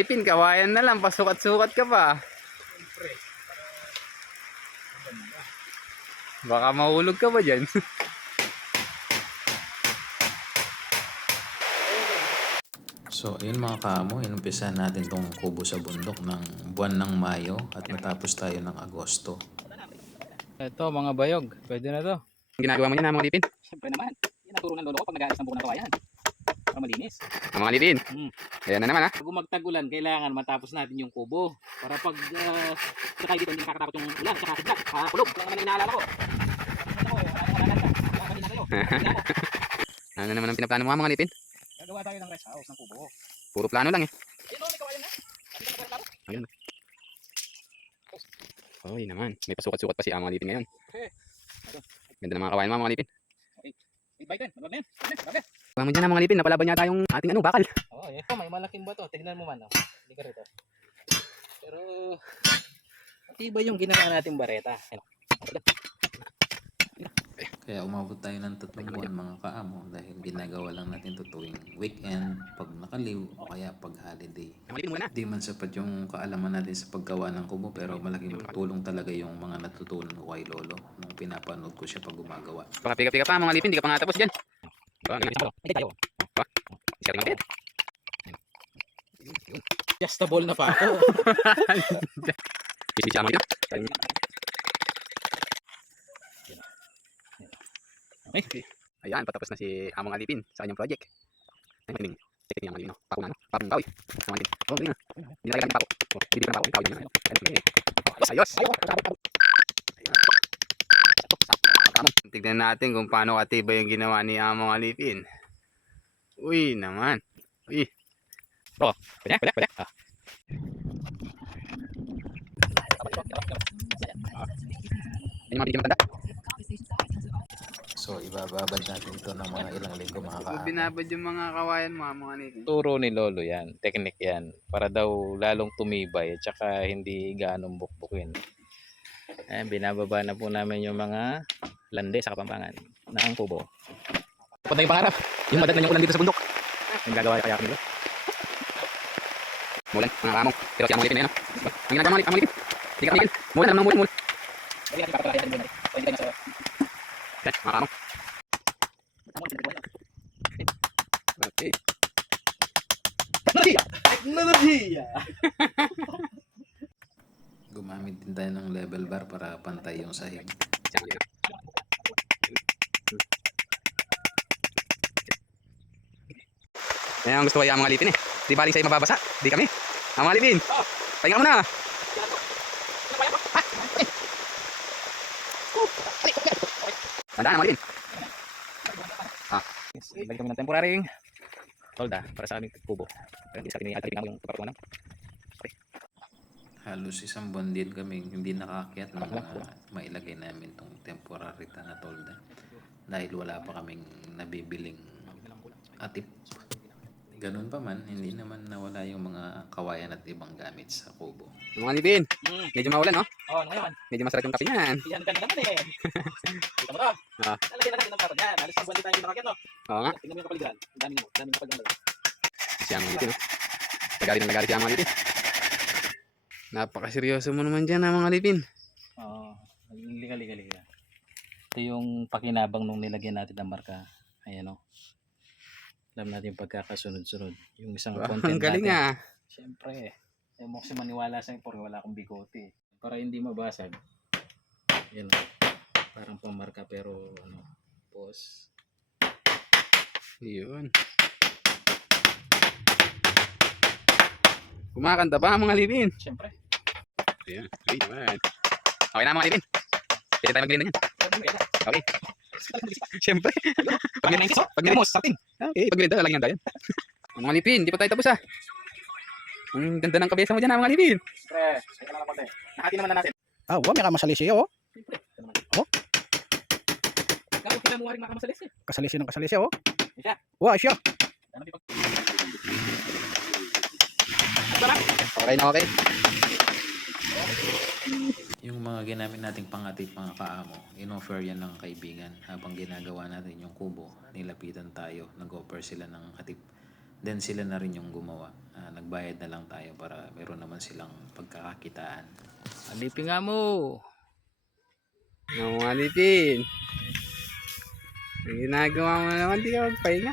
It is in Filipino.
alipin, kawayan na lang, pasukat-sukat ka pa. Baka mahulog ka ba dyan? So ayun mga kaamo, inumpisa natin tong kubo sa bundok ng buwan ng Mayo at matapos tayo ng Agosto. Ito mga bayog, pwede na to. Ginagawa mo yan ha mga alipin? Siyempre naman, yan ang turo ng lolo ko pag nag-aalis ng buko ng kawayan. Para malinis. Mga alipin, ayan na naman ha. Pag umagtagulan, kailangan matapos natin yung kubo. Para pag sakay dito, hindi kakatakot yung ulan, saka sigla, kulog. Ito naman ang inaalala ko. Ano naman ang pinaplano mo ha mga alipin? Gagawa tayo ng rest house ng kubo. Puro plano lang eh. Ito, may kawayan na. Ayun. Oy naman, may pasukat-sukat pa si mga alipin ngayon. Ganda ng mga kawayan mga alipin. Biden, magod na yan. Huwag mo dyan mga alipin, napalaban yata yung ating bakal. Oo, ito, may malaking bato. Tignan mo man. Hindi ka rito. Pero, matibay yung ginawa nating bareta. Kaya umabot tayo ng 3 buwan mga kaamo dahil ginagawa lang natin to tuwing weekend, pag nakaliw o kaya pag holiday. Di man sapat yung kaalaman natin sa paggawa ng kubo pero malaking tulong talaga yung mga natutunan ko kay Lolo nung pinapanood ko siya pag gumagawa. Baka pika-pika pa mga alipin, di ka pa nga tapos dyan. Adjustable na pa ako. Sisi siya mga alipin. Okay. Ayan, patapos na si Among Alipin sa kanyang project. Ay, maling. Check niya mga alipin. Pako na, no? Pakong bawi. Among Alipin. Oh, galing na. Hindi na kailangan pako. Oh, hindi na pako. Ikaw yun. Ayos. Tignan natin kung paano katibay yung ginawa ni Among Alipin. Uy, naman. Uy. Oh, pwede. Ah. Ay, mga bigyan matanda. So ibababad natin ito ng mga ilang linggo mga kaamo. Binabad yung mga kawayan mga alipin. Turo ni Lolo yan, technique yan. Para daw lalong tumibay at saka hindi ganong bukbukin. Ayan, binababa na po namin yung mga lande sa Kapampangan na ang kubo. Punta yung pangarap. Yung madat na yung ulan dito sa bundok. Yung gagawa kaya kami nila. Mulan, mga kamong. Pero si Among Alipin na yan. Ang ginagawa Among Alipin. Hindi ka tigil. Mulan naman mulan. Yan, mga kamong. Okay. Teknolohiya! Gumamit din tayo ng level bar para pantay yung sahig. Yan ang gusto kaya mga alipin eh. Di bali sa'yo mababasa. Di kami. Mga alipin. Pahinga mo na. Tandaan mga alipin. Lagyan kami ng temporaring tolda para sa aming kubo. Pero hindi sa akin i-alipin yung pagpapakunan. Halos isang buwan din kami hindi nakaakyat nung mailagay namin tong temporary na tolda dahil wala pa kaming nabibiling atip. Ganun pa man, hindi naman nawala yung mga kawayan at ibang gamit sa kubo. Mga alipin. Medyo maulan no? Oo, ano naman? Medyo masarap yung kape niyan. Yan ka naman eh. Kita mo to? Lalagyan natin ng pato dyan. Alis ng buwan din tayo hindi nakakit no? Oo nga. Tingnan mo yung kapaligiran. Daming kapaligiran. Si Among Alipin no? Nagalit si Among Alipin. Napakaseryoso mo naman dyan mga alipin. Oo. Liga. Ito yung pakinabang nung nilagyan natin ng marka. Ayan o. Alam natin yung pagkakasunod-sunod. Yung isang content Ang galing natin. ah. Siyempre. Ayaw mo kasi maniwala sa impor. Wala akong bigote. Para hindi mabasag. Yan. Parang pamarka pero ano. Pause. Yun. Kumakanta ba mga alipin? Siyempre. Ayan. Okay naman. Okay na mga alipin. Pwede tayo maglina yan. Okay. Siyempre. Pag nilamos, satin. Okay, pag nilita, lalagyan tayo. Mga alipin, di pa tayo tapos ah. Ang ganda ng kabesa mo dyan mga alipin. Siyempre. Ito lang konti. Nahati naman na natin. Ah, may kamasalisi oh. Oh? Gawin kila mo rin makamasalis eh. Kasalisi oh. Siya. Wow, siya. Okay na okay. Yung mga ginamit nating pangatip mga kaamo, in-offer yan ng kaibigan habang ginagawa natin yung kubo. Nilapitan tayo, nag-offer sila ng atip. Then sila na rin yung gumawa. nagbayad na lang tayo para meron naman silang pagkakakitaan. Alipin nga mo. Mga alipin. Ang ginagawa mo naman, di ka magpahinga.